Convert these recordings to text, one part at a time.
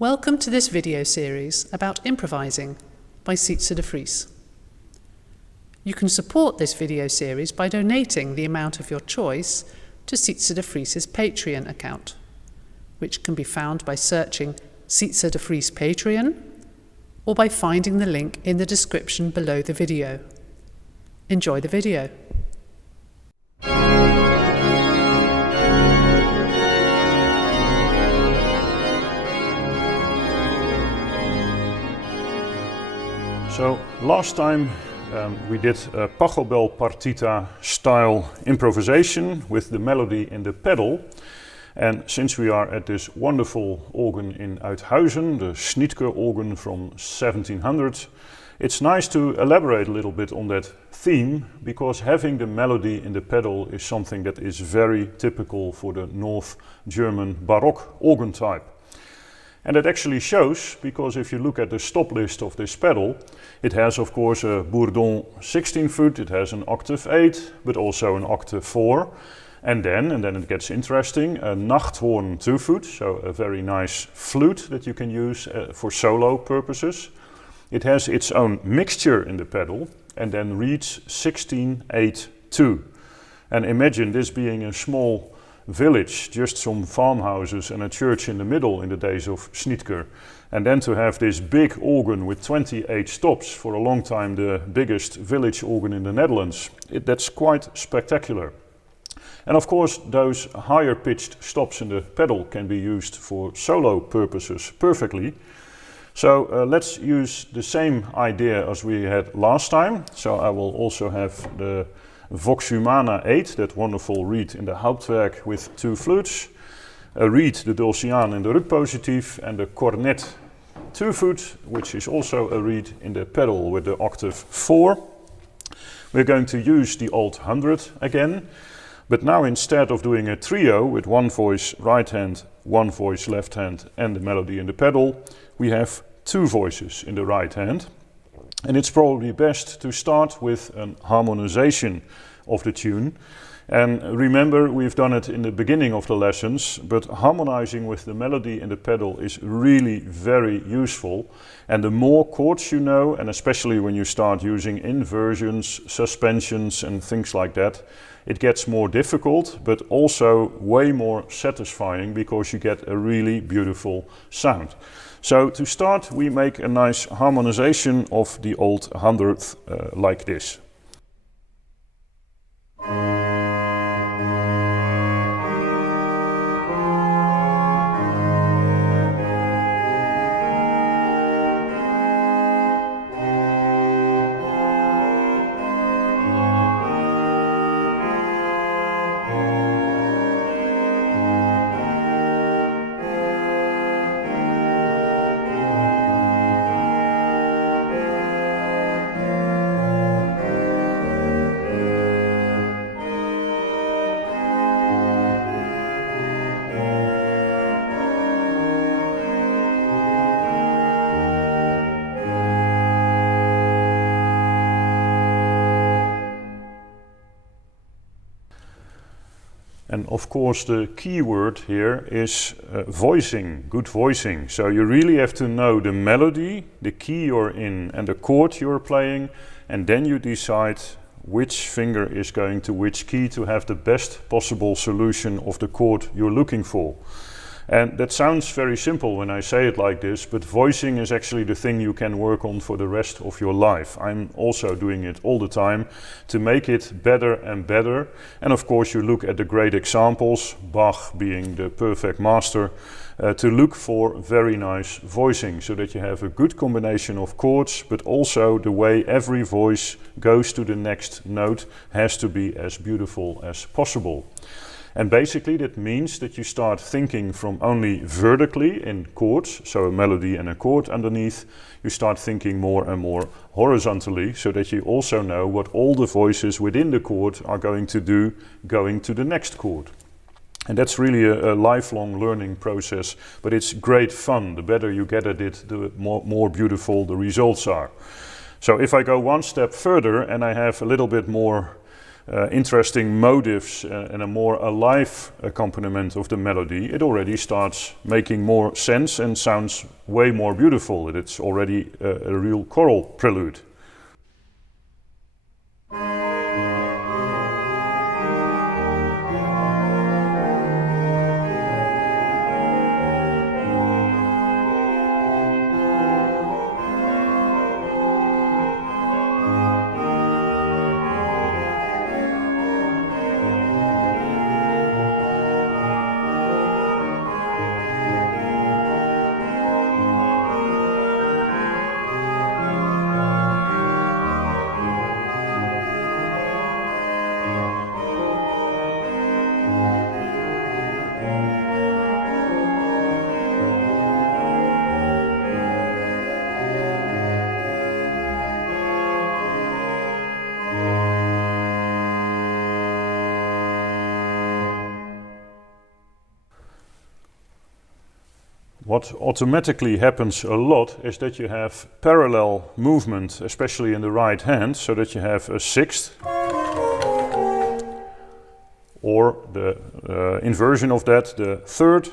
Welcome to this video series about improvising by Sietze de Vries. You can support this video series by donating the amount of your choice to Sietze de Vries' Patreon account, which can be found by searching Sietze de Vries Patreon or by finding the link in the description below the video. Enjoy the video. So last time we did a pachelbel partita style improvisation with the melody in the pedal, and since we are at this wonderful organ in Uithuizen, the Schnitger organ from 1700, it's nice to elaborate a little bit on that theme, because having the melody in the pedal is something that is very typical for the North German Baroque organ type. And it actually shows, because if you look at the stop list of this pedal, it has of course a Bourdon 16 foot, it has an octave 8, but also an octave 4. And then it gets interesting, a Nachthorn 2 foot, so a very nice flute that you can use for solo purposes. It has its own mixture in the pedal, and then reads 16, 8, 2. And imagine this being a small village, just some farmhouses and a church in the middle in the days of Schnitger, and then to have this big organ with 28 stops, for a long time the biggest village organ in the Netherlands, that's quite spectacular. And of course those higher pitched stops in the pedal can be used for solo purposes perfectly. So let's use the same idea as we had last time. So I will also have the Vox Humana 8, that wonderful reed in the Hauptwerk with 2 flutes, a reed, the Dulcian in the Rückpositiv, and the cornet 2 foot, which is also a reed in the pedal with the octave 4. We're going to use the old 100 again, but now instead of doing a trio with one voice right hand, one voice left hand, and the melody in the pedal, we have 2 voices in the right hand. And it's probably best to start with an harmonization of the tune. And remember, we've done it in the beginning of the lessons, but harmonizing with the melody in the pedal is really very useful. And the more chords you know, and especially when you start using inversions, suspensions and things like that, it gets more difficult, but also way more satisfying, because you get a really beautiful sound. So to start, we make a nice harmonization of the old 100th like this. And of course the key word here is voicing, good voicing. So you really have to know the melody, the key you're in and the chord you're playing, and then you decide which finger is going to which key to have the best possible solution of the chord you're looking for. And that sounds very simple when I say it like this, but voicing is actually the thing you can work on for the rest of your life. I'm also doing it all the time to make it better and better. And of course you look at the great examples, Bach being the perfect master, to look for very nice voicing, so that you have a good combination of chords, but also the way every voice goes to the next note has to be as beautiful as possible. And basically that means that you start thinking from only vertically in chords, so a melody and a chord underneath. You start thinking more and more horizontally, so that you also know what all the voices within the chord are going to do going to the next chord. And that's really a lifelong learning process, but it's great fun. The better you get at it, the more beautiful the results are. So if I go one step further and I have a little bit more interesting motives and a more alive accompaniment of the melody, it already starts making more sense and sounds way more beautiful. It's already a real choral prelude. What automatically happens a lot is that you have parallel movement, especially in the right hand, so that you have a sixth, or the inversion of that, the third,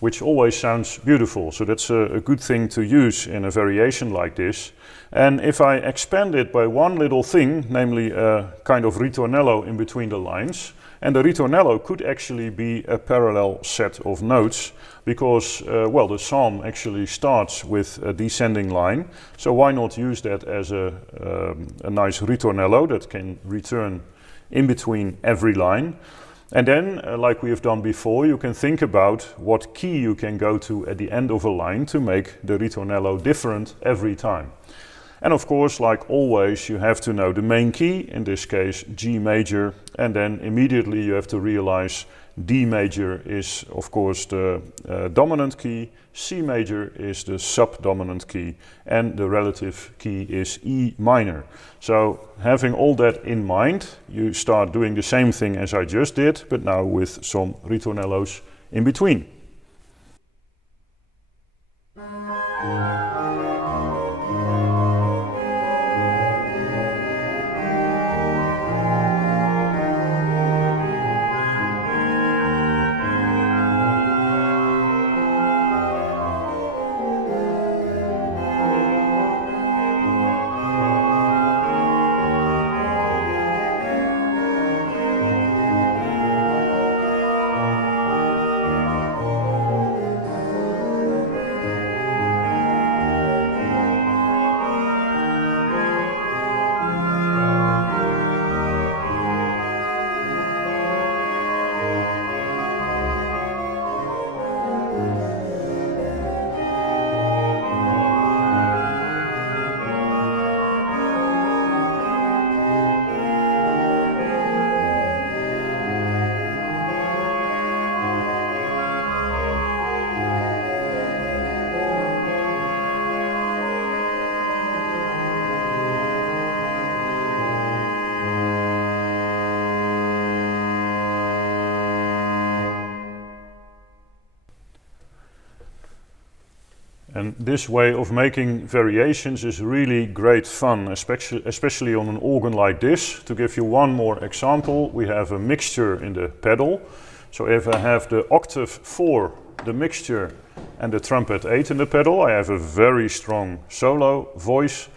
which always sounds beautiful. So that's a good thing to use in a variation like this. And if I expand it by one little thing, namely a kind of ritornello in between the lines, and the ritornello could actually be a parallel set of notes, because, well, the psalm actually starts with a descending line. So why not use that as a nice ritornello that can return in between every line? And then, like we have done before, you can think about what key you can go to at the end of a line to make the ritornello different every time. And of course, like always, you have to know the main key, in this case G major, and then immediately you have to realize D major is of course the dominant key, C major is the subdominant key, and the relative key is E minor. So having all that in mind, you start doing the same thing as I just did, but now with some ritornellos in between. And this way of making variations is really great fun, especially on an organ like this. To give you one more example, we have a mixture in the pedal. So if I have the octave 4, the mixture, and the trumpet 8 in the pedal, I have a very strong solo voice.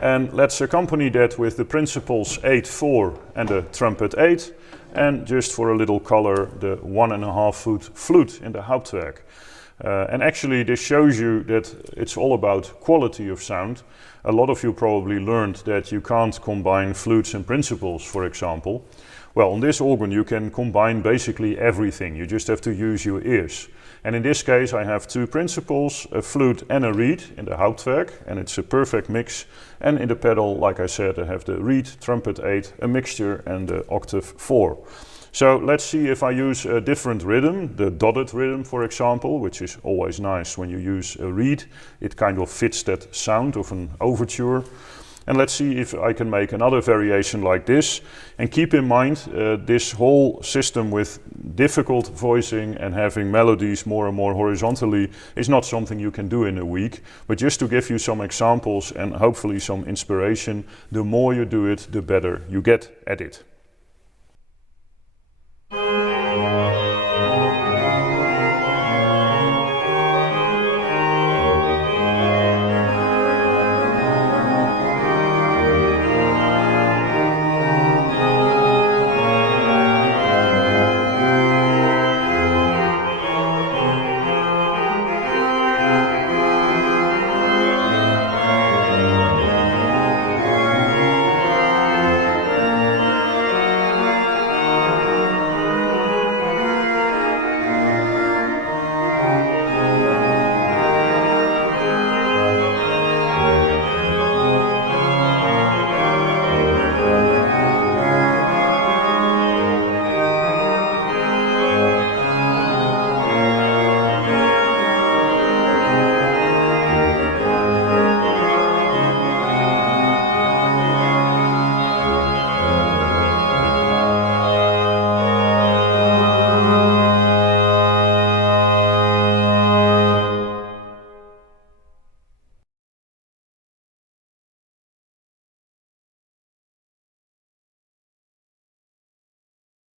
And let's accompany that with the principals 8-4 and the trumpet 8, and just for a little color, the 1.5 foot flute in the Hauptwerk. And actually this shows you that it's all about quality of sound. A lot of you probably learned that you can't combine flutes and principals, for example. Well, on this organ you can combine basically everything. You just have to use your ears. And in this case I have two principals, a flute and a reed in the Hauptwerk, and it's a perfect mix. And in the pedal, like I said, I have the reed, trumpet 8, a mixture, and the octave 4. So let's see if I use a different rhythm, the dotted rhythm for example, which is always nice when you use a reed. It kind of fits that sound of an overture. And let's see if I can make another variation like this. And keep in mind, this whole system with difficult voicing and having melodies more and more horizontally is not something you can do in a week. But just to give you some examples and hopefully some inspiration, the more you do it, the better you get at it.